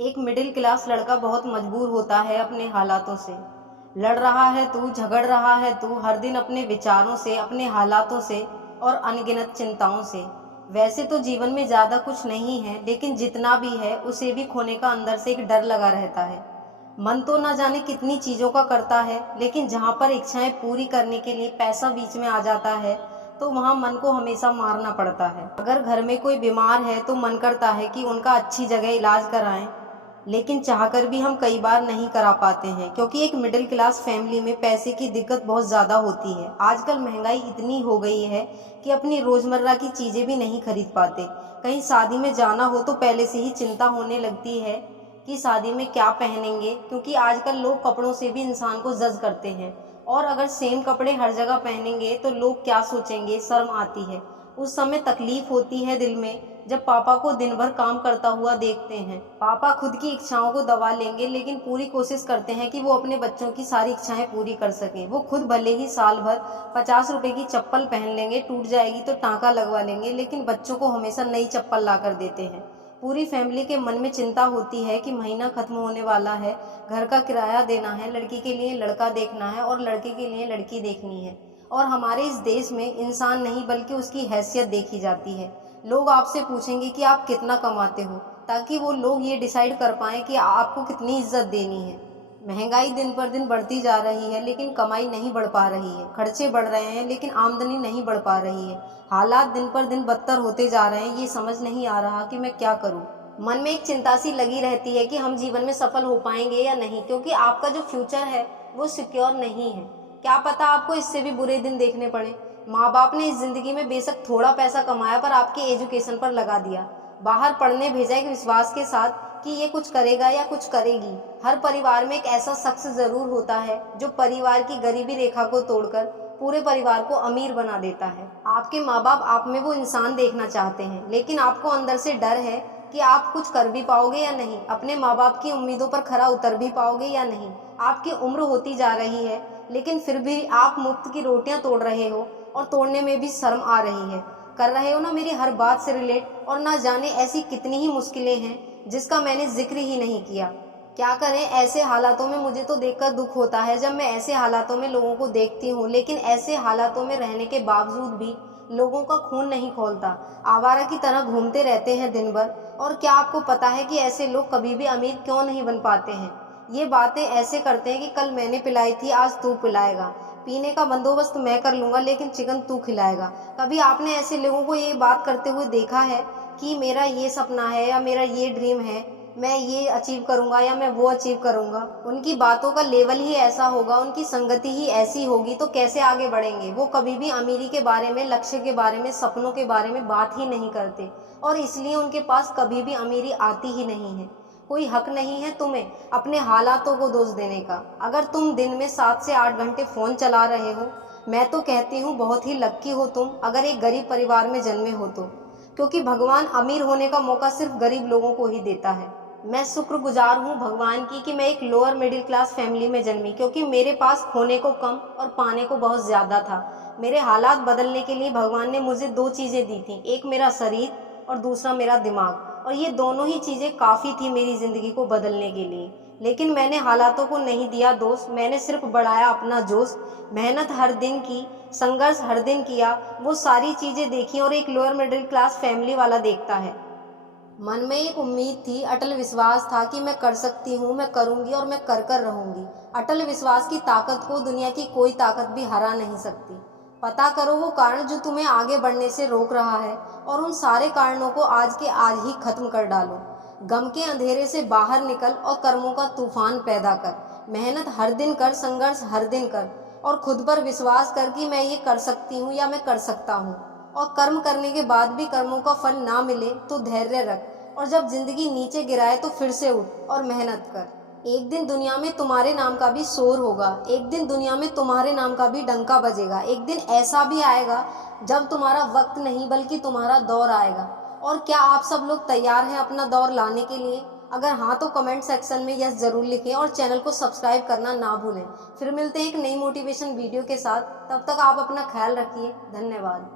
एक middle class लड़का बहुत मजबूर होता है अपने हालातों से। लड़ रहा है तू, झगड़ रहा है तू, हर दिन अपने विचारों से, अपने हालातों से और अनगिनत चिंताओं से। वैसे तो जीवन में ज़्यादा कुछ नहीं है, लेकिन जितना भी है उसे भी खोने का अंदर से एक डर लगा रहता है। मन तो ना जाने कितनी चीज़ों का करता है, लेकिन जहाँ पर इच्छाएं पूरी करने के लिए पैसा बीच में आ जाता है तो वहाँ मन को हमेशा मारना पड़ता है। अगर घर में कोई बीमार है तो मन करता है कि उनका अच्छी जगह इलाज कराएं, लेकिन चाहकर भी हम कई बार नहीं करा पाते हैं, क्योंकि एक मिडिल क्लास फैमिली में पैसे की दिक्कत बहुत ज़्यादा होती है। आजकल महंगाई इतनी हो गई है कि अपनी रोज़मर्रा की चीज़ें भी नहीं खरीद पाते। कहीं शादी में जाना हो तो पहले से ही चिंता होने लगती है कि शादी में क्या पहनेंगे, क्योंकि आजकल लोग कपड़ों से भी इंसान को जज करते हैं। और अगर सेम कपड़े हर जगह पहनेंगे तो लोग क्या सोचेंगे, शर्म आती है। उस समय तकलीफ होती है दिल में जब पापा को दिन भर काम करता हुआ देखते हैं। पापा खुद की इच्छाओं को दबा लेंगे, लेकिन पूरी कोशिश करते हैं कि वो अपने बच्चों की सारी इच्छाएं पूरी कर सकें। वो खुद भले ही साल भर 50 रुपए की चप्पल पहन लेंगे, टूट जाएगी तो टाँका लगवा लेंगे, लेकिन बच्चों को हमेशा नई चप्पल ला कर देते हैं। पूरी फैमिली के मन में चिंता होती है कि महीना खत्म होने वाला है, घर का किराया देना है, लड़की के लिए लड़का देखना है और लड़के के लिए लड़की देखनी है। और हमारे इस देश में इंसान नहीं बल्कि उसकी हैसियत देखी जाती है। लोग आपसे पूछेंगे कि आप कितना कमाते हो, ताकि वो लोग ये डिसाइड कर पाएँ कि आपको कितनी इज्जत देनी है। महंगाई दिन पर दिन बढ़ती जा रही है, लेकिन कमाई नहीं बढ़ पा रही है। खर्चे बढ़ रहे हैं, लेकिन आमदनी नहीं बढ़ पा रही है। हालात दिन पर दिन बदतर होते जा रहे हैं। ये समझ नहीं आ रहा कि मैं क्या करूं। मन में एक चिंता सी लगी रहती है कि हम जीवन में सफल हो पाएंगे या नहीं, क्योंकि आपका जो फ्यूचर है वो सिक्योर नहीं है। क्या पता आपको इससे भी बुरे दिन देखने पड़े। माँ बाप ने इस जिंदगी में बेशक थोड़ा पैसा कमाया, पर आपके एजुकेशन पर लगा दिया। बाहर पढ़ने भेजा एक विश्वास के साथ कि ये कुछ करेगा या कुछ करेगी। हर परिवार में एक ऐसा शख्स जरूर होता है जो परिवार की गरीबी रेखा को तोड़कर पूरे परिवार को अमीर बना देता है। आपके माँ बाप आप में वो इंसान देखना चाहते हैं, लेकिन आपको अंदर से डर है कि आप कुछ कर भी पाओगे या नहीं, अपने माँ बाप की उम्मीदों पर खरा उतर भी पाओगे या नहीं। आपकी उम्र होती जा रही है, लेकिन फिर भी आप मुफ्त की रोटियां तोड़ रहे हो, और तोड़ने में भी शर्म आ रही है। कर रहे हो ना मेरी हर बात से रिलेट, और ना जाने ऐसी कितनी ही मुश्किलें हैं जिसका मैंने जिक्र ही नहीं किया। क्या करें ऐसे हालातों में। मुझे तो देखकर दुख होता है जब मैं ऐसे हालातों में लोगों को देखती हूँ, लेकिन ऐसे हालातों में रहने के बावजूद भी लोगों का खून नहीं खौलता। आवारा की तरह घूमते रहते हैं दिन भर। और क्या आपको पता है कि ऐसे लोग कभी भी अमीर क्यों नहीं बन पाते हैं? ये बातें ऐसे करते हैं कि कल मैंने पिलाई थी, आज तू पिलाएगा। पीने का बंदोबस्त मैं कर लूंगा, लेकिन चिकन तू खिलाएगा। कभी आपने ऐसे लोगों को ये बात करते हुए देखा है कि मेरा ये सपना है या मेरा ये ड्रीम है, मैं ये अचीव करूंगा या मैं वो अचीव करूंगा? उनकी बातों का लेवल ही ऐसा होगा, उनकी संगति ही ऐसी होगी, तो कैसे आगे बढ़ेंगे? वो कभी भी अमीरी के बारे में, लक्ष्य के बारे में, सपनों के बारे में बात ही नहीं करते, और इसलिए उनके पास कभी भी अमीरी आती ही नहीं है। कोई हक नहीं है तुम्हें अपने हालातों को दोष देने का। अगर तुम दिन में 7 से 8 घंटे फ़ोन चला रहे हो, मैं तो कहती हूँ बहुत ही लक्की हो तुम अगर एक गरीब परिवार में जन्मे हो तो, क्योंकि भगवान अमीर होने का मौका सिर्फ गरीब लोगों को ही देता है। मैं शुक्रगुजार हूँ भगवान की कि मैं एक लोअर मिडिल क्लास फैमिली में जन्मी, क्योंकि मेरे पास खोने को कम और पाने को बहुत ज़्यादा था। मेरे हालात बदलने के लिए भगवान ने मुझे 2 चीज़ें दी थी, एक मेरा शरीर और दूसरा मेरा दिमाग। और ये दोनों ही चीज़ें काफ़ी थी मेरी ज़िंदगी को बदलने के लिए। लेकिन मैंने हालातों को नहीं दिया दोष, मैंने सिर्फ बढ़ाया अपना जोश। मेहनत हर दिन की, संघर्ष हर दिन किया, वो सारी चीज़ें देखी और एक लोअर मिडिल क्लास फैमिली वाला देखता है। मन में एक उम्मीद थी, अटल विश्वास था कि मैं कर सकती हूँ, मैं करूँगी और मैं कर कर रहूँगी। अटल विश्वास की ताकत को दुनिया की कोई ताकत भी हरा नहीं सकती। पता करो वो कारण जो तुम्हें आगे बढ़ने से रोक रहा है, और उन सारे कारणों को आज के आज ही खत्म कर डालो। गम के अंधेरे से बाहर निकल और कर्मों का तूफान पैदा कर। मेहनत हर दिन कर, संघर्ष हर दिन कर, और खुद पर विश्वास कर कि मैं ये कर सकती हूँ या मैं कर सकता हूँ। और कर्म करने के बाद भी कर्मों का फल ना मिले तो धैर्य रख, और जब जिंदगी नीचे गिराए तो फिर से उठ और मेहनत कर। एक दिन दुनिया में तुम्हारे नाम का भी शोर होगा, एक दिन दुनिया में तुम्हारे नाम का भी डंका बजेगा। एक दिन ऐसा भी आएगा जब तुम्हारा वक्त नहीं बल्कि तुम्हारा दौर आएगा। और क्या आप सब लोग तैयार हैं अपना दौर लाने के लिए? अगर हाँ तो कमेंट सेक्शन में यस जरूर लिखें, और चैनल को सब्सक्राइब करना ना भूलें। फिर मिलते हैं एक नई मोटिवेशन वीडियो के साथ। तब तक आप अपना ख्याल रखिए। धन्यवाद।